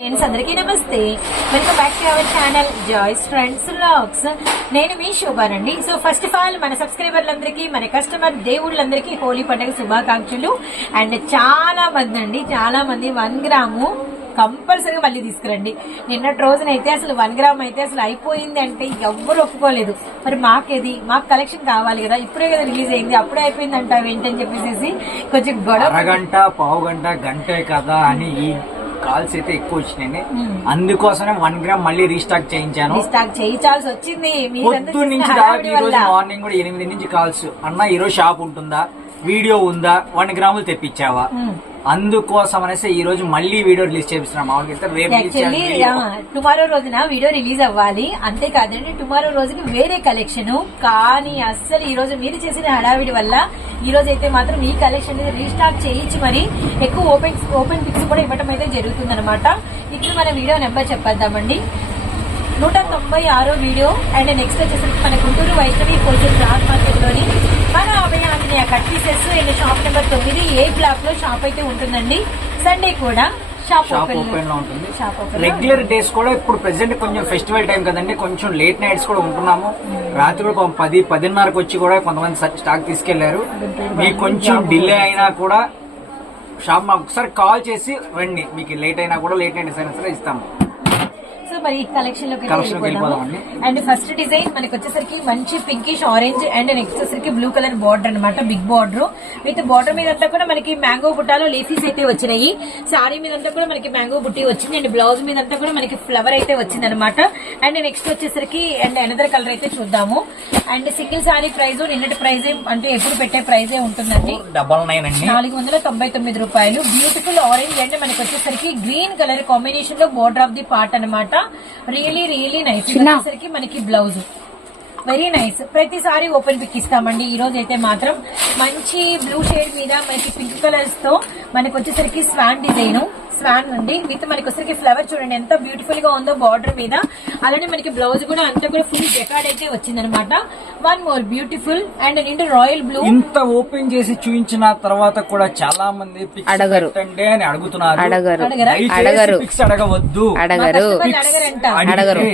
Friends అందరికీ నమస్తే. Welcome back to our channel joys friends vlogs నేను మీ శోభానండి సో ఫస్ట్ ఆఫ్ ఆల్ మన సబ్స్క్రైబర్లందరికీ మన కస్టమర్ దేవుళ్ళందరికీ హోలీ పండుగ శుభాకాంక్షలు. అండ్ చాలా మంది అండి చాలా మంది వన్ గ్రాము కంపల్సరీగా మళ్ళీ తీసుకురండి. నిన్నటి రోజునైతే అసలు వన్ గ్రామ్ అయితే అసలు అయిపోయింది అంటే ఎవ్వరు ఒప్పుకోలేదు. మరి మాకేది? మాకు కలెక్షన్ కావాలి కదా. ఇప్పుడే కదా రిలీజ్ అయింది. అప్పుడే అయిపోయింది అంటావు ఏంటని చెప్పేసి కొంచెం గొడవ గంట పావు గంట గంటే కదా అని కాల్స్ అయితే ఎక్కువ వచ్చినాయి. అందుకోసమే వన్ గ్రామ్ మళ్ళీ రీస్టాక్ చేయించాను. స్టాక్ చేయించాల్సి వచ్చింది. మీరందరూ పొద్దు నుంచి హడావిడి ఈ రోజు. మార్నింగ్ కూడా ఎనిమిది నుంచి కాల్స్. అన్న ఈ రోజు షాప్ ఉంటుందా? వీడియో ఉందా? వన్ గ్రాములు తెప్పించావా. అందుకోసం అనేసి ఈ రోజు మళ్ళీ వీడియో రిలీజ్ చేపిస్తున్నాం. మామూలుగా అయితే రేపు. టుమారో రోజున వీడియో రిలీజ్ అవ్వాలి. అంతేకాదండి టుమారో రోజుకి వేరే కలెక్షన్. కానీ అస్సలు ఈ రోజు మీరు చేసిన హడావిడి వల్ల ఈ రోజు అయితే మాత్రం ఈ కలెక్షన్ రీస్టాక్ చేయించి మరి ఎక్కువ ఓపెన్ ఓపెన్ పిక్స్ కూడా ఇవ్వడం అయితే జరుగుతుంది అనమాట ఇప్పుడు మన వీడియో నెంబర్ చెప్పేద్దామండి. నూట తొంభై ఆరో వీడియో అండ్ నెక్స్ట్ వచ్చేసరికి మన గుంటూరు వైష్ణవి హోల్సేల్ క్లాత్ మార్కెట్లోని మన Abhaya Anjaneya cut pieces and shop number తొమ్మిది ఏ బ్లాక్లో షాప్ అయితే ఉంటుందండి. సండే కూడా షాప్ ఓపెన్లో ఉంటుంది. రెగ్యులర్ డేస్ కూడా ఇప్పుడు ప్రెసెంట్ కొంచెం ఫెస్టివల్ టైం కదండి. కొంచెం లేట్ నైట్స్ కూడా ఉంటున్నాము. రాత్రి కూడా పది పదిన్నరకు వచ్చి కూడా కొంతమంది స్టాక్ తీసుకెళ్ళారు. మీకు కొంచెం డిలే అయినా కూడా షాప్ మాకు ఒకసారి కాల్ చేసి రండి. మీకు లేట్ అయినా కూడా లేట్ అయినా సరే సరే ఇస్తాము. మరి కలెక్షన్లోకి Collection లోకి వెళ్ళిపోదాము. వెళ్ళిపోదామండి. అండ్ ఫస్ట్ డిజైన్ మనకి వచ్చేసరికి మంచి పింకిష్ ఆరెంజ్ అండ్ నెక్స్ట్ వచ్చేసరికి బ్లూ కలర్ బార్డర్ అన్నమాట బిగ్ బార్డర్ విత్ బార్డర్ మీద అంతా కూడా మనకి మ్యాంగో బుట్టాలో లేసీస్ అయితే వచ్చినాయి. సారీ మీద అంతా కూడా మనకి మ్యాంగో బుట్టి వచ్చింది. అండ్ బ్లౌజ్ మీద అంతా కూడా మనకి ఫ్లవర్ అయితే వచ్చింది అనమాట అండ్ నెక్స్ట్ వచ్చేసరికి అండ్ అనదర్ కలర్ అయితే చూద్దాము. అండ్ సింగిల్ సారీ ప్రైస్ నిన్నటి ప్రైజ్ అంటే ఎప్పుడు పెట్టే ప్రైజే ఉంటుందండి? డబల్ నైన్ అండి. నాలుగు వందల తొంభై తొమ్మిది రూపాయలు. బ్యూటిఫుల్ ఆరెంజ్ అంటే మనకి వచ్చేసరికి గ్రీన్ కలర్ కాంబినేషన్లో బోర్డర్ ఆఫ్ ది పార్ట్ అన్నమాట. రియలీ రియలీ నైస్ వచ్చేసరికి మనకి బ్లౌజ్ వెరీ నైస్ ప్రతిసారి ఓపెన్ పిక్ ఇస్తామండి. ఈ రోజు అయితే మాత్రం మంచి బ్లూ షేడ్ మీద మనకి పింక్ కలర్స్తో మనకి వచ్చేసరికి స్వాన్ డిజైన్ స్వాన్ ఉంది విత్ మనకి వచ్చేసరికి ఫ్లవర్ చూడండి ఎంత బ్యూటిఫుల్గా ఉందో బార్డర్ మీద. అలానే మనకి బ్లౌజ్ కూడా అంతా కూడా ఫుల్ జెకాడ్ అయితే వచ్చిందనమాట. వన్ మోర్ బ్యూటిఫుల్ అండ్ నిండు రాయల్ బ్లూ ఇంత ఓపెన్ చేసి చూపించిన తర్వాత కూడా చాలా మంది అడగరు. అని అడుగుతున్నారు. అడగరు. పిక్స్ అడగవద్దు. అడగరు. అడగరు.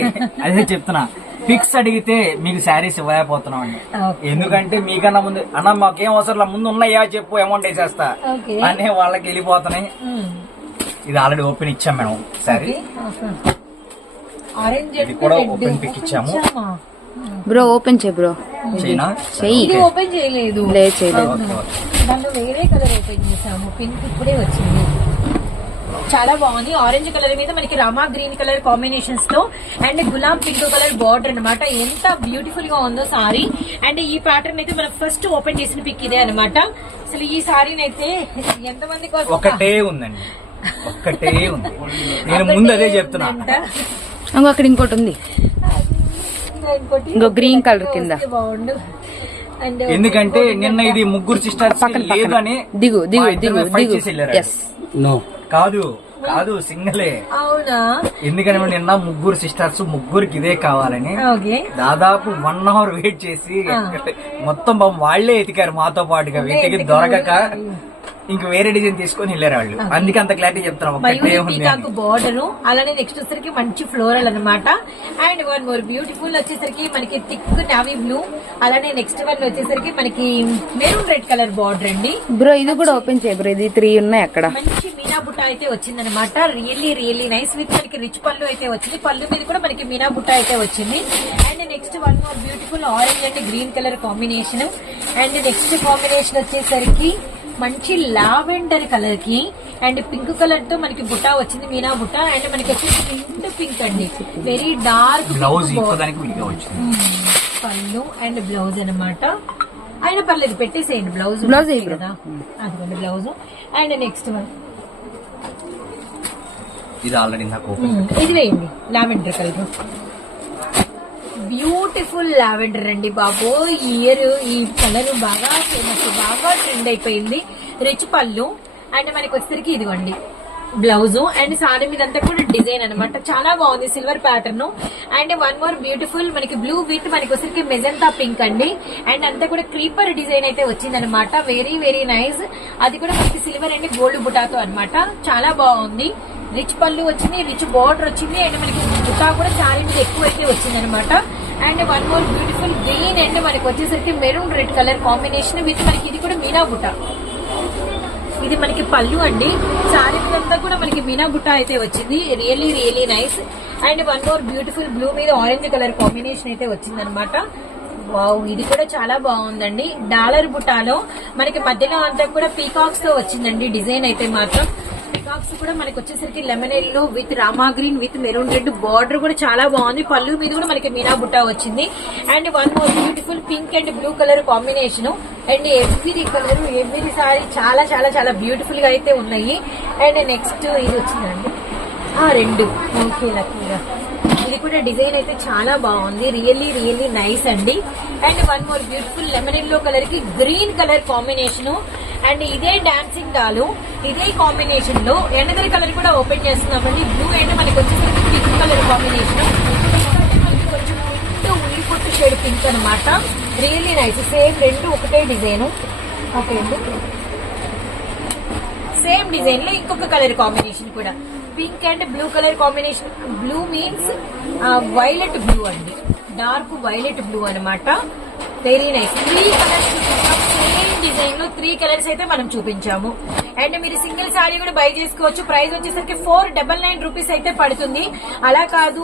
అదే చెప్తున్నా. పిక్స్ అడిగితే మీకు శారీస్ ఇవ్వలేకపోతున్నాం అండి. ఎందుకంటే మీకన్నా ముందు అన్న మాకేం అవసరం ముందు ఉన్నాయా చెప్పు అమౌంట్ వేసేస్తా. అనే వాళ్ళకి వెళ్ళిపోతున్నాయి. ఇది ఆల్రెడీ ఓపెన్ ఇచ్చాం మేడం సరే ఆరెంజ్ ఇది కూడా open pick ఇచ్చాము. బ్రో ఓపెన్ చేయి బ్రో. చెయ్యి ఇది ఓపెన్ చేయలేదు. లేదు చేయలేదు. దాంట్లో వేరే కలర్ ఓపెన్ చేసాము పింక్ ఇప్పుడే వచ్చింది. చాలా బాగుంది. ఆరెంజ్ కలర్ మీద మనకి Rama green colour కాంబినేషన్స్తో and gulab pink colour border అన్నమాట. ఎంత బ్యూటిఫుల్గా ఉందో సారీ. అండ్ ఈ ప్యాటర్న్ అయితే మనం ఫస్ట్ ఓపెన్ చేసిన పిక్ ఇదే అన్నమాట. అసలు ఈ సారీని అయితే ఎంత మంది కోసం ఒకటే ఉందండి. ఒక్కటే ఉంది. నేను ముందు అదే చెప్తున్నా. ఇంకో అక్కడ ఇంకోటి ఉంది. ఇంకో green colour కింద. ఎందుకంటే నిన్న ఇది ముగ్గురు సిస్టర్స్ లేదు అని దిగు దిగు దిగు దిగు. కాదు కాదు సింగలే. అవునా? ఎందుకంటే నిన్న ముగ్గురు సిస్టర్స్ ముగ్గురికి ఇదే కావాలని ఓకే. దాదాపు వన్ అవర్ వెయిట్ చేసి మొత్తం వాళ్ళే ఎతికారు మాతో పాటుగా. వెతికి దొరకక ఇంక వేరే డిజైన్ తీసుకొని వెళ్ళారు వాళ్ళు. అందుకే అంత క్లారిటీ చెప్తున్నాం. బార్డర్ అలానే నెక్స్ట్ వచ్చేసరికి మంచి ఫ్లోరల్ అన్నమాట. అండ్ వన్ మోర్ బ్యూటిఫుల్ వచ్చేసరికి మనకి థిక్ నావీ బ్లూ అలానే నెక్స్ట్ వన్ వచ్చేసరికి మనకి మెరూన్ రెడ్ కలర్ బార్డర్ అండి. బ్రో ఇది కూడా ఓపెన్ చేయి బ్రో ఇది త్రీ ఉన్నాయి అక్కడ. మంచి మీనా బుట్ట అయితే వచ్చిందనమాట రియల్లీ రియల్లీ నైస్ విత్ మనకి రిచ్ పళ్ళు అయితే వచ్చింది. పళ్ళు మీద కూడా మనకి మీనా బుట్ట అయితే వచ్చింది. And next one more beautiful orange and green colour combination and next combination వచ్చేసరికి మంచి లావెండర్ కలర్కి అండ్ పింక్ కలర్తో మనకి బుట్ట వచ్చింది మీనా బుట్ట అండ్ మనకి వచ్చేసి పింక్ పింక్ అండి. వెరీ డార్క్ బ్లౌజ్ పళ్ళు అండ్ బ్లౌజ్ అన్నమాట. అయినా పర్లేదు పెట్టేసేయండి. బ్లౌజ్ వేయి కదా. అదిగోండి బ్లౌజ్ అండ్ నెక్స్ట్ వన్ ఇది ఆల్రెడీ. ఇది వేయండి లావెండర్ కలర్. బ్యూటిఫుల్ లావెండర్ అండి బాబు. ఈ ఇయర్ ఈ కలర్ బాగా ఫేమస్ బాగా ట్రెండ్ అయిపోయింది. రిచ్ పళ్ళు. అండ్ మనకి వచ్చేసరికి ఇదిగోండి బ్లౌజ్. అండ్ సారీ మీద అంతా కూడా డిజైన్ అనమాట చాలా బాగుంది silver pattern and one more beautiful మనకి బ్లూ విత్ మనకి వచ్చరికి మెజంతా పింక్ అండి. అండ్ అంతా కూడా క్రీపర్ డిజైన్ అయితే వచ్చింది అనమాట వెరీ వెరీ నైస్ అది కూడా మనకి సిల్వర్ అండ్ గోల్డ్ బుటాతో అనమాట చాలా బాగుంది. రిచ్ పళ్ళు వచ్చింది రిచ్ బార్డర్ వచ్చింది అండ్ మనకి బుటా కూడా శారీ మీద ఎక్కువ అయితే వచ్చింది అనమాట and one more beautiful green and మనకి వచ్చేసరికి maroon red colour combination with మనకి ఇది కూడా మీనా బుట్ట ఇది మనకి పళ్ళు అండి. శారీ అంతా కూడా మనకి మీనా బుట్ట అయితే వచ్చింది. Really really nice and one more beautiful blue మీద ఆరెంజ్ కలర్ కాంబినేషన్ అయితే వచ్చింది అనమాట వావ్ ఇది కూడా చాలా బాగుందండి. డాలర్ బుటాలో మనకి మధ్యలో అంతా కూడా పీకాక్స్తో వచ్చిందండి డిజైన్ అయితే మాత్రం. బాక్స్ కూడా మనకి వచ్చేసరికి lemon yellow with Rama green with maroon red border కూడా చాలా బాగుంది. పళ్ళు మీద కూడా మనకి మీనా బుట్ట వచ్చింది. And one more beautiful pink and blue colour combination and every colour every sari చాలా చాలా చాలా బ్యూటిఫుల్గా అయితే ఉన్నాయి. అండ్ నెక్స్ట్ ఇది వచ్చిందండి. ఆ, రెండు. ఓకే లక్కీగా ఇది కూడా డిజైన్ అయితే చాలా బాగుంది. రియల్లీ రియల్లీ నైస్ అండి. And one more beautiful lemon yellow కలర్కి గ్రీన్ కలర్ కాంబినేషన్ అండ్ ఇదే డాన్సింగ్ డాలు ఇదే కాంబినేషన్లో ఎనదర్ కలర్ కూడా ఓపెన్ చేస్తున్నామండి. బ్లూ అండ్ మనకి వచ్చేసరికి పింక్ కలర్ కాంబినేషన్ కొంచెం ఉల్లి పొట్టు షేడ్ పింక్ అనమాట రియల్లీ నైస్ సేమ్ రెండు ఒకటే డిజైన్ ఓకే అండి. సేమ్ డిజైన్లో ఇంకొక కలర్ కాంబినేషన్ కూడా. Pink and blue colour combination blue means violet blue అండి. డార్క్ వైలెట్ బ్లూ అన్నమాట. Very nice three colours same డిజైన్లో త్రీ కలర్స్ అయితే మనం చూపించాము. అండ్ మీరు సింగిల్ సారీ కూడా బై చేసుకోవచ్చు. ప్రైస్ వచ్చేసరికి ఫోర్ డబల్ నైన్ రూపీస్ అయితే పడుతుంది. అలా కాదు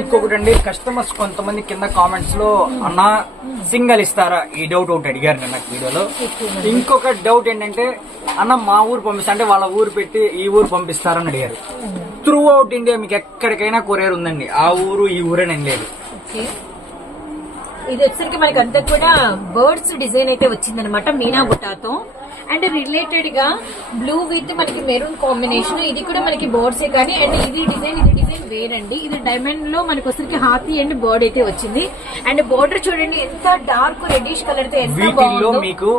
ఇంకొకటి అండి కస్టమర్స్ కొంతమంది కింద కామెంట్స్లో అన్న సింగల్ ఇస్తారా? ఈ డౌట్ ఒకటి అడిగారు నిన్న వీడియోలో. ఇంకొక డౌట్ ఏంటంటే అన్న మా ఊరు పంపిస్తా అంటే వాళ్ళ ఊరు పెట్టి ఈ ఊరు పంపిస్తారని అడిగారు. త్రూ అవుట్ ఇండియా మీకు ఎక్కడికైనా కొరియర్ ఉందండి. ఆ ఊరు ఈ ఊరే నేను లేదు. ఇది వచ్చేసరికి మనకి అంతా కూడా బర్డ్స్ డిజైన్ అయితే వచ్చిందనమాట మీనా బుటాతో. అండ్ రిలేటెడ్గా బ్లూ విత్ మనకి మెరూన్ కాంబినేషన్ ఇది కూడా మనకి బర్డ్సే కానీ అండ్ ఇది డిజైన్ ఇది డిజైన్ వేరండి. ఇది డైమండ్లో మనకి వచ్చరికి హాతీ అండ్ బర్డ్ అయితే వచ్చింది. అండ్ బోర్డర్ చూడండి ఎంత డార్క్ రెడ్డిష్ కలర్తో ఎంత వీటిల్లో బాగుందో. మీకు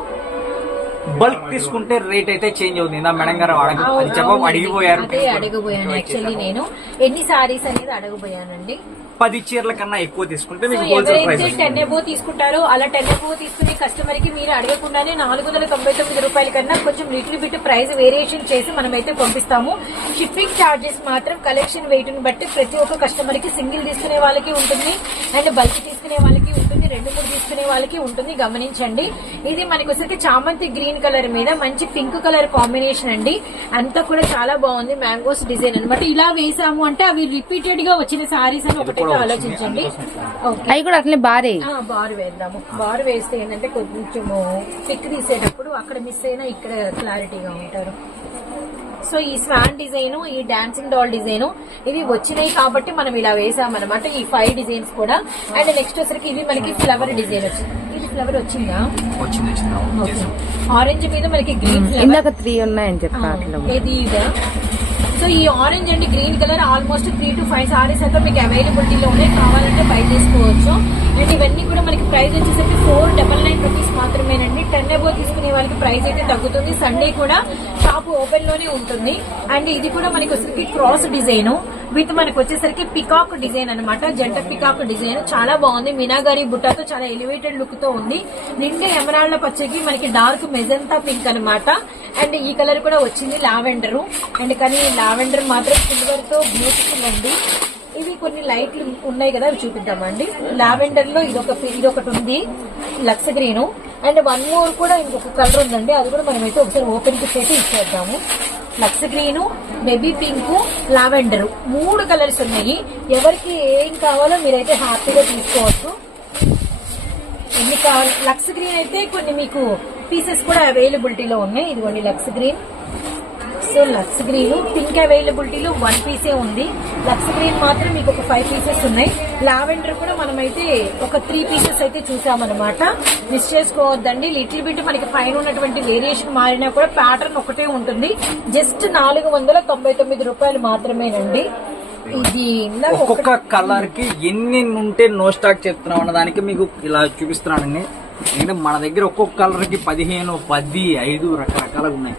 బల్క్ తీసుకుంటే రేట్ అయితే చేంజ్ అవుతుంది. ఇందా మేడం గారు అడగ అది చెప్ప అడిగిపోయారు. అదే అడగబోయాను యాక్చువల్లీ నేను. ఎన్ని సారీస్ అనేది అడగబోయానండి. పది చీరల కన్నా ఎక్కువ తీసుకుంటే మీకు హోల్సేల్ ఎవరైతే ప్రైస్ టెన్ ఎబో తీసుకుంటారో అలా టెన్ ఎబో తీసుకునే కస్టమర్కి మీరు అడగకుండానే నాలుగు వందల తొంభై తొమ్మిది రూపాయల కన్నా కొంచెం లిటిల్ బిట్ ప్రైస్ వేరియేషన్ చేసి మనమైతే పంపిస్తాము. షిప్పింగ్ చార్జెస్ మాత్రం కలెక్షన్ వెయిట్ని బట్టి ప్రతి ఒక్క కస్టమర్కి సింగిల్ తీసుకునే వాళ్ళకి ఉంటుంది. అండ్ బల్క్ తీసుకునే వాళ్ళకి ఉంటుంది. రెండు మూడు తీసుకునే వాళ్ళకి ఉంటుంది. గమనించండి. ఇది మనకి వచ్చరికి చామంతి గ్రీన్ కలర్ మీద మంచి పింక్ కలర్ కాంబినేషన్ అండి. అంతా కూడా చాలా బాగుంది. మ్యాంగోస్ డిజైన్ అన్నమాట. ఇలా వేసాము అంటే అవి రిపీటెడ్గా వచ్చిన సారీస్ అని ఆలోచించండి. ఓకే అవి కూడా అట్లనే బారే. ఆ, బార్ వేద్దాము. బార్ వేస్తే ఏంటంటే కొంచెము పిక్ తీసేటప్పుడు అక్కడ మిస్ అయినా ఇక్కడ క్లారిటీగా ఉంటారు. సో ఈ స్వాన్ డిజైన్ ఈ డాన్సింగ్ డాల్ డిజైన్ ఇవి వచ్చినాయి కాబట్టి మనం ఇలా వేసామన్నమాట. ఈ ఫైవ్ డిజైన్స్ కూడా. అండ్ నెక్స్ట్ వచ్చరికి ఇవి మనకి ఫ్లవర్ డిజైన్ వచ్చింది ఇది ఫ్లవర్ వచ్చిందా? ఆరెంజ్ మీద మనకి గ్రీన్ ఇందాక త్రీ ఉన్నాయని చెప్పా ఏది ఇదా? సో ఈ orange and green colour almost three to five saris అయితే మీకు అవైలబిలిటీలో ఉన్నాయి కావాలంటే బై చేసుకోవచ్చు. అండ్ ఇవన్నీ కూడా మనకి ప్రైస్ వచ్చేసరికి ఫోర్ డబల్ నైన్ రూపీస్ మాత్రమేనండి. టెన్ అబో తీసుకునే వాళ్ళకి ప్రైస్ అయితే తగ్గుతుంది. సండే కూడా షాప్ ఓపెన్లోనే ఉంటుంది. అండ్ ఇది కూడా మనకి వచ్చేసరికి క్రాస్ డిజైన్. విత్ మనకి వచ్చేసరికి పికాక్ డిజైన్ అన్నమాట. జంట పికాక్ డిజైన్. చాలా బాగుంది. మినాగారి బుట్టాతో చాలా ఎలివేటెడ్ లుక్తో ఉంది. నిండు ఎమరాళ్ళ పచ్చకి మనకి డార్క్ మెజంతా పింక్ అనమాట అండ్ ఈ కలర్ కూడా వచ్చింది లావెండర్. అండ్ కానీ లావెండర్ మాత్రం సిల్వర్తో బ్యూటిఫుల్ అండి. ఇవి కొన్ని లైట్లు ఉన్నాయి కదా అవి చూపిద్దామండి. లావెండర్లో ఇది ఒక ఇది ఒకటి ఉంది lux green. And one more కూడా ఇంకొక కలర్ ఉందండి అది కూడా మనమైతే ఒకసారి ఓపెన్ చేసి అయితే ఇచ్చేద్దాము. Lux green baby pink lavender. మూడు కలర్స్ ఉన్నాయి. ఎవరికి ఏం కావాలో మీరైతే హ్యాపీగా తీసుకోవచ్చు. ఎన్ని కావాలి లక్స్ గ్రీన్ అయితే కొన్ని మీకు పీసెస్ కూడా అవైలబిలిటీలో ఉన్నాయి. ఇదిగోండి lux green. So lux green. Pink అవైలబిలిటీలో వన్ పీసే ఉంది. లక్స్ గ్రీన్ మాత్రం మీకు ఒక ఫైవ్ పీసెస్ ఉన్నాయి. లావెండర్ కూడా మనమైతే ఒక త్రీ పీసెస్ అయితే చూసామన్నమాట. మిస్ చేసుకోవద్దండి. లిటిల్ బిట్ మనకి పైన ఉన్నటువంటి వేరియేషన్ మారినా కూడా ప్యాటర్న్ ఒకటే ఉంటుంది. జస్ట్ నాలుగు వందల తొంభై తొమ్మిది రూపాయలు మాత్రమేనండి. ఇది ఒక్కొక్క కలర్కి ఎన్ని ఉంటే నో స్టాక్ చెప్తున్నాం అన్న దానికి మీకు ఇలా చూపిస్తున్నానండి. ఎందుకంటే మన దగ్గర ఒక్కొక్క కలర్కి పదిహేను పది ఐదు రకరకాలుగా ఉన్నాయి.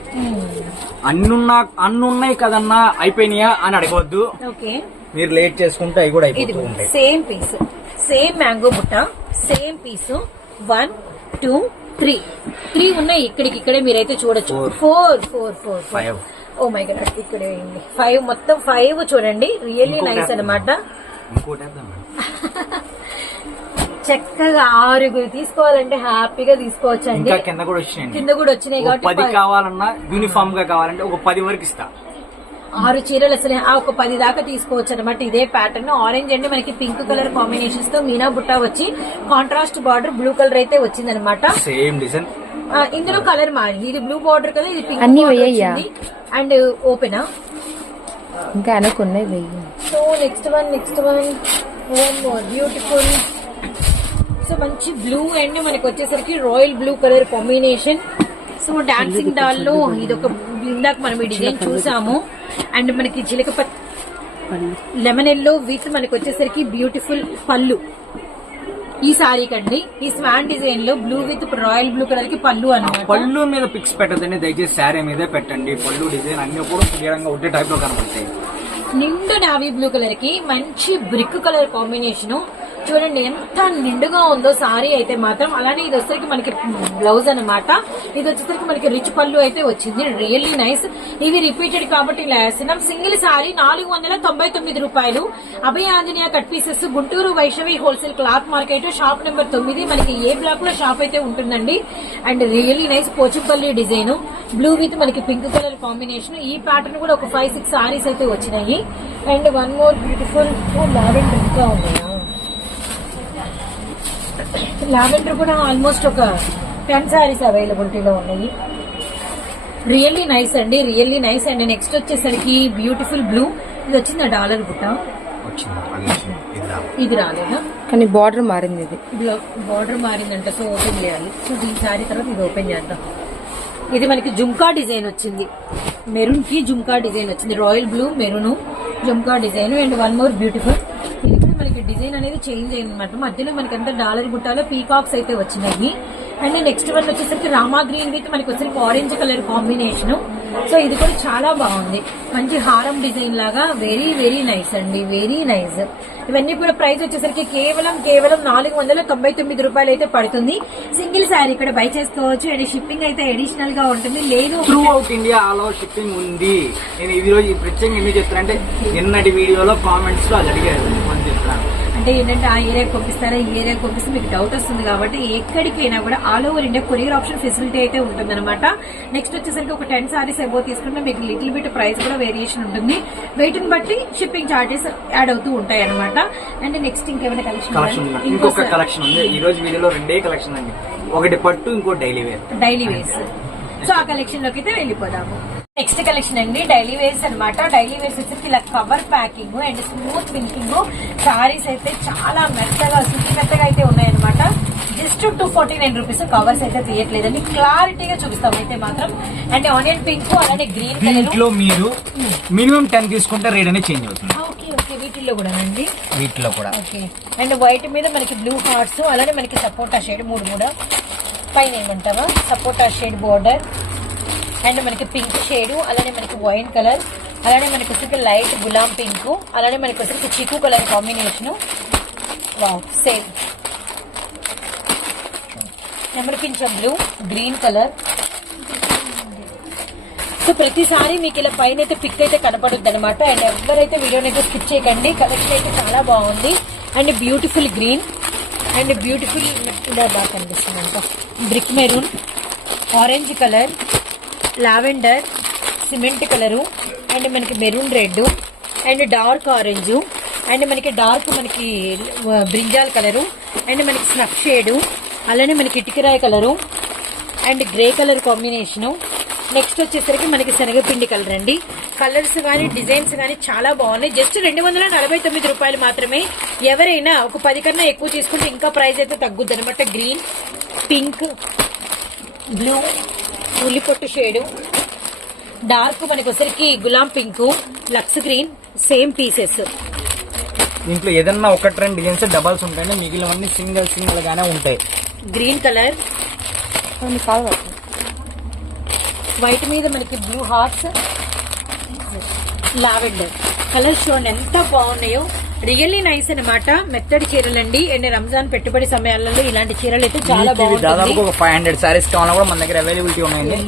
అన్నున్నా అన్నున్నాయి కదన్నా అయిపోయినాయా అని అడగవద్దు. ఓకే. మీరు లేట్ చేసుకుంటే అవి కూడా ఇది అయిపోతూ ఉంటాయి. Same piece. సేమ్ మ్యాంగో బుట్ట same piece. One two three three ఉన్నాయి ఇక్కడికి ఇక్కడే మీరైతే చూడొచ్చు. Four four four Five. Oh my god ఇక్కడ ఫైవ్ మొత్తం ఫైవ్ చూడండి. Really nice madam. చక్కగా ఆరుగురు తీసుకోవాలంటే హ్యాపీగా తీసుకోవచ్చండి. ఇంకా కింద కూడా వచ్చినాయండి. కింద కూడా వచ్చినాయి కాబట్టి పది ప- కావాలన్నా యూనిఫామ్గా కావాలంటే ఒక పది వరకు ఇస్తా. ఆరు చీరలు అసలు ఆ ఒక పది దాకా తీసుకోవచ్చు అనమాట ఇదే ప్యాటర్న్ ఆరెంజ్ అండి మనకి పింక్ కలర్ కాంబినేషన్స్తో మీనా బుట్ట వచ్చి కాంట్రాస్ట్ బార్డర్ బ్లూ కలర్ అయితే వచ్చింది అనమాట సేమ్ డిజైన్ ఇందులో కలర్ మారింది. ఇది బ్లూ బార్డర్ కదా ఇది పింక్ అన్నీ? అండ్ ఓపెనా ఇంకా అనుకున్నాయి వెయ్యి. So next one next one more beautiful so మంచి బ్లూ అండ్ మనకి వచ్చేసరికి royal blue colour combination. So dancing డాల్లో ఇది ఒక ఇందాక మనం ఈ డిజైన్ చూసాము. అండ్ మనకి చిలక లెమన్ ఎల్లో విత్ మనకి వచ్చేసరికి బ్యూటిఫుల్ పళ్ళు. ఈ సారీ కండి. ఈ స్వాన్ డిజైన్లో బ్లూ విత్ రాయల్ బ్లూ కలర్కి పళ్ళు అన్నమాట. పళ్ళు మీద పిక్స్ పెట్టదండి దయచేసి శారీ మీదే పెట్టండి. పళ్ళు డిజైన్ అన్ని కూడా క్లియర్గా ఒకటే టైప్లో కనబడతాయి నిండు నావీ బ్లూ కలర్కి మంచి బ్రిక్ కలర్ కాంబినేషన్ చూడండి ఎంత నిండుగా ఉందో సారీ అయితే మాత్రం అలానే ఇది వచ్చేసరికి మనకి బ్లౌజ్ అన్నమాట. ఇది వచ్చేసరికి మనకి రిచ్ పళ్ళు అయితే వచ్చింది. రియల్లీ నైస్ ఇది రిపీటెడ్ కాబట్టి ఇలా వేస్తున్నాం. సింగిల్ సారీ నాలుగు వందల తొంభై తొమ్మిది రూపాయలు. Abhaya Anjaneya cut pieces Guntur Vaishnavi wholesale cloth market shop number తొమ్మిది. మనకి ఏ బ్లాక్లో షాప్ అయితే ఉంటుందండి? And really nice Pochipalli design blue with మనకి పింక్ కలర్ కాంబినేషన్ ఈ ప్యాటర్న్ కూడా ఒక ఫైవ్ సిక్స్ సారీస్ అయితే వచ్చినాయి. And one more beautiful lavender ఉన్నాయా? లావెండర్ కూడా ఆల్మోస్ట్ ఒక టెన్ సారీస్ అవైలబిలిటీలో ఉన్నాయి. రియల్లీ నైస్ అండి రియల్లీ నైస్ అండ్ నెక్స్ట్ వచ్చేసరికి బ్యూటిఫుల్ బ్లూ ఇది వచ్చింది డాలర్ బుట్ట వచ్చింది. ఇది రాలేదా. కానీ బార్డర్ మారింది ఇది. బార్డర్ మారిందంట సో ఓపెన్ చేయాలి. సో దీని సారీ తర్వాత ఇది ఓపెన్ చేద్దాం. ఇది మనకి జుంకా డిజైన్ వచ్చింది. మెరూన్కి జుంకా డిజైన్ వచ్చింది. Royal blue maroon jhumka design and one more beautiful ఇది కూడా మనకి డిజైన్ అనేది చేంజ్ అయిందన్నమాట. మధ్యలో మనకి డాలర్ గుట్టాలో పీకాక్స్ అయితే వచ్చినాయి. అండ్ నెక్స్ట్ వన్ వచ్చేసరికి రామా గ్రీన్ విత్ మనకి వచ్చేసరికి ఆరెంజ్ కలర్ కాంబినేషన్ సో ఇది కూడా చాలా బాగుంది. మంచి హారం డిజైన్ లాగా వెరీ వెరీ నైస్ అండి. వెరీ నైస్ ఇవన్నీ కూడా ప్రైస్ వచ్చేసరికి కేవలం కేవలం నాలుగు వందల తొంభై తొమ్మిది రూపాయలు అయితే పడుతుంది. సింగిల్ శారీ ఇక్కడ బై చేసుకోవచ్చు. అండ్ షిప్పింగ్ అయితే అడిషనల్గా ఉంటుంది. లేదు throughout India all over shipping ఉంది. నేను ఈ రోజు ప్రత్యేకంగా ఎందుకు చెప్తానంటే నిన్నటి వీడియోలో కామెంట్స్లో అది అడిగారు. అంటే ఏంటంటే ఆ ఏరియాకి పంపిస్తారా ఈ ఏరియాకి పంపిస్తే మీకు డౌట్ వస్తుంది కాబట్టి ఎక్కడికైనా కూడా all over India courier option facility అయితే ఉంటుందన్నమాట. నెక్స్ట్ వచ్చేసరికి ఒక టెన్ సారీస్ ఎబో తీసుకుంటే మీకు లిటిల్ బిట్ ప్రైస్ కూడా వేరియేషన్ ఉంటుంది. వెయిట్ని బట్టి షిప్పింగ్ చార్జెస్ యాడ్ అవుతూ ఉంటాయి అనమాట అండ్ నెక్స్ట్ ఇంకేమైనా కలెక్షన్. ఇంకొక కలెక్షన్ ఉంది. ఈ రోజు వీడియోలో రెండే కలెక్షన్ అండి. ఒకటి పట్టు ఇంకో daily wear daily wears so ఆ కలెక్షన్లోకి అయితే వెళ్ళిపోదాము. నెక్స్ట్ కలెక్షన్ అండి డైలీ వేర్స్ అన్నమాట. డైలీ వేర్స్ వచ్చేసి ఇలా cover packing and smooth finishing saris అయితే చాలా మెత్తగా సుతి మెత్తగా అయితే ఉన్నాయన్నమాట. Just two forty nine rupees covers అయితే తీయట్లేదండి. క్లారిటీగా చూపిస్తాం అయితే మాత్రం. అండ్ ఆనియన్ పింక్ అలానే గ్రీన్ కలర్ దీంట్లో మీరు మినిమం టెన్ తీసుకుంటే రేట్ అనేది చేంజ్ అవుతుంది. Okay okay. వీటిల్లో కూడా అండి వీటిలో కూడా. ఓకే. అండ్ వైట్ మీద మనకి బ్లూ హార్ట్స్ అలానే మనకి సపోటా షేడ్ మూడు కూడా పైన ఏమంటావా? సపోటా షేడ్ బోర్డర్ అండ్ మనకి పింక్ షేడ్ అలానే మనకి వైన్ కలర్ అలానే మనకి వచ్చేసి లైట్ గులాం పింక్ అలానే మనకి వచ్చేసి చిక్కు colour combination wow same number పింఛం blue green colour so ప్రతిసారి మీకు ఇలా పైన అయితే పిక్ అయితే కనపడుద్ది అనమాట అండ్ ఎవరైతే వీడియోని అయితే స్కిప్ చేయకండి కలెక్షన్ అయితే చాలా బాగుంది. And beautiful green and beautiful ఇలా బాగా కనిపిస్తుంది. అంట brick maroon orange colour lavender cement colour and మనకి maroon red and dark orange and మనకి డార్క్ మనకి బ్రింజాల్ కలరు అండ్ మనకి స్నఫ్ షేడు అలానే మనకి ఇటుకరాయ కలరు and grey colour combination. Next వచ్చేసరికి మనకి శనగపిండి కలర్ అండి. కలర్స్ కానీ డిజైన్స్ కానీ చాలా బాగున్నాయి. జస్ట్ రెండు వందల నలభై తొమ్మిది రూపాయలు మాత్రమే. ఎవరైనా ఒక పది కన్నా ఎక్కువ తీసుకుంటే ఇంకా ప్రైస్ అయితే తగ్గుద్ది అనమాట గ్రీన్ పింక్ బ్లూ ఉల్లిపొట్టు షేడు డార్క్ మనకి వచ్చరికి Ghulam pink lux green same pieces. దీంట్లో ఏదన్నా ఒకటి రెండు డిజైన్స్ డబల్స్ ఉంటాయండి. మిగిలినవన్నీ సింగిల్ సింగిల్ గానే ఉంటాయి. Green colour. వైట్ మీద మనకి బ్లూ హార్ట్స్. లావెండర్. కలర్స్ చూడండి ఎంత బాగున్నాయో. రియల్లీ నైస్ అన్నమాట. మెత్తడి చీరలండి. అండ్ రంజాన్ పెట్టుబడి సమయాలలో ఇలాంటి చీరలు అయితే చాలా దాదాపు ఒక ఫైవ్ హండ్రెడ్ శారీస్ కావాలన్నా కూడా మన దగ్గర అవైలబిలిటీ ఉన్నాయండి.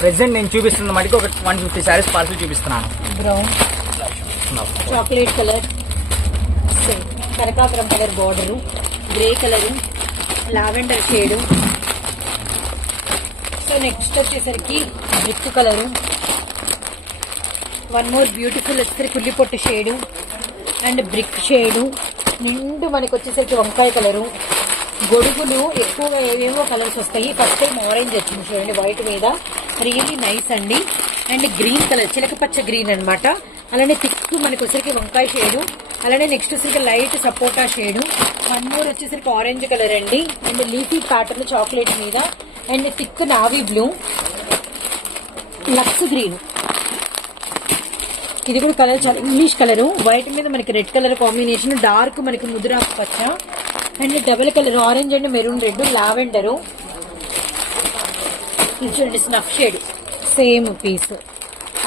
ప్రెసెంట్ నేను చూపిస్తున్న మటుకు ఒక వన్ ఫిఫ్టీ శారీస్ పార్సల్ చూపిస్తున్నాను. Brown chocolate colour Kanakapuram colour border grey colour lavender shade so next వచ్చేసరికి brick colour one more beautiful వచ్చేసరికి కుల్లి పొట్టు షేడు అండ్ బ్రిక్ షేడు నిండు మనకి వచ్చేసరికి వంకాయ కలరు. గొడుగులు ఎక్కువగా ఏవేవో కలర్స్ వస్తాయి. ఫస్ట్ టైం ఆరెంజ్ వచ్చింది చూడండి వైట్ మీద. రియల్లీ నైస్ అండి. అండ్ గ్రీన్ కలర్ చిలక పచ్చ గ్రీన్ అనమాట అలానే థిక్ మనకి వచ్చేసరికి వంకాయ షేడు. అలానే నెక్స్ట్ వచ్చేసరికి light sapota shade. One more వచ్చేసరికి ఆరెంజ్ కలర్ అండి. అండ్ లీఫీ ప్యాటర్న్ చాక్లెట్ మీద. And thick navy blue. Lux green. ఇది కూడా కలర్ చాలా ఇంగ్లీష్ కలర్. వైట్ మీద మనకి రెడ్ కలర్ కాంబినేషన్ డార్క్ మనకి ముదురాకు పచ్చ and double colour orange and maroon red lavender ఇది చూడండి స్నఫ్ షేడ్ సేమ్ పీస్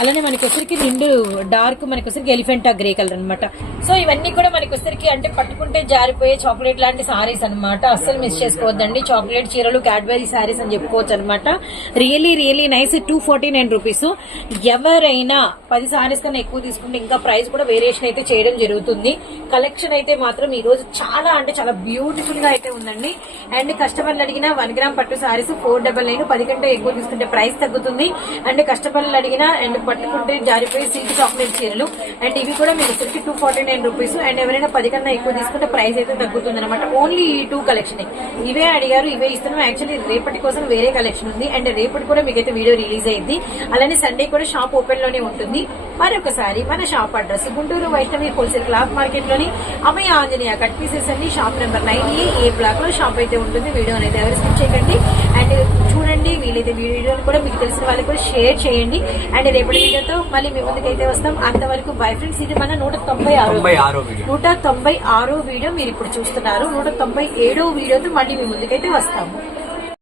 అలానే మనకి వచ్చరికి నిండు డార్క్ మనకి వచ్చరికి ఎలిఫెంటా గ్రే కలర్ అనమాట సో ఇవన్నీ కూడా మనకి వచ్చరికి అంటే పట్టుకుంటే జారిపోయే చాక్లెట్ లాంటి సారీస్ అన్నమాట. అస్సలు మిస్ చేసుకోవద్దండి. చాక్లెట్ చీరలు క్యాడ్బరీ సారీస్ అని చెప్పుకోవచ్చు అనమాట really really nice two forty nine rupees. ఎవరైనా పది సారీస్ కన్నా ఎక్కువ తీసుకుంటే ఇంకా ప్రైస్ కూడా వేరియేషన్ అయితే చేయడం జరుగుతుంది. కలెక్షన్ అయితే మాత్రం ఈ రోజు చాలా అంటే చాలా బ్యూటిఫుల్గా అయితే ఉందండి. అండ్ కస్టమర్లు అడిగిన వన్ గ్రామ్ పట్టు సారీస్ ఫోర్ డబల్ నైన్ పది కంటే ఎక్కువ తీసుకుంటే ప్రైస్ తగ్గుతుంది. అండ్ కస్టమర్లు అడిగిన అండ్ పట్టుకుంటే జారిపోయి సీట్ చాక్లెట్ చీరలు. అండ్ ఇవి కూడా మీకు వచ్చేసి two forty nine rupees and ఎవరైనా పది కన్నా ఎక్కువ తీసుకుంటే ప్రైస్ అయితే తగ్గుతుంది అనమాట ఓన్లీ ఈ టూ కలెక్షన్ ఇవే అడిగారు ఇవే ఇస్తున్నాం. యాక్చువల్లీ రేపటి కోసం వేరే కలెక్షన్ ఉంది. అండ్ రేపటి కూడా మీకైతే వీడియో రిలీజ్ అయింది అలానే సండే కూడా షాప్ ఓపెన్లోనే ఉంటుంది. మరొకసారి మన shop address Guntur Vaishnavi wholesale cloth మార్కెట్లోని Amaya Anjaneya cut pieces అండి shop number nine A A బ్లాక్లో షాప్ అయితే ఉంటుంది. వీడియో అనేది ఎవరు స్కిప్ చేయకండి. అండ్ వీలైతే వీడియోని కూడా మీకు తెలిసిన వాళ్ళకి కూడా షేర్ చేయండి. అండ్ రేపటి వీడియోతో మళ్ళీ మీ ముందుకైతే వస్తాం. అంతవరకు బై ఫ్రెండ్స్ ఇది మన నూట తొంభై ఆరు నూట తొంభై ఆరో వీడియో మీరు ఇప్పుడు చూస్తున్నారు. నూట తొంభై ఏడో వీడియోతో మళ్ళీ మీ ముందుకైతే వస్తాము.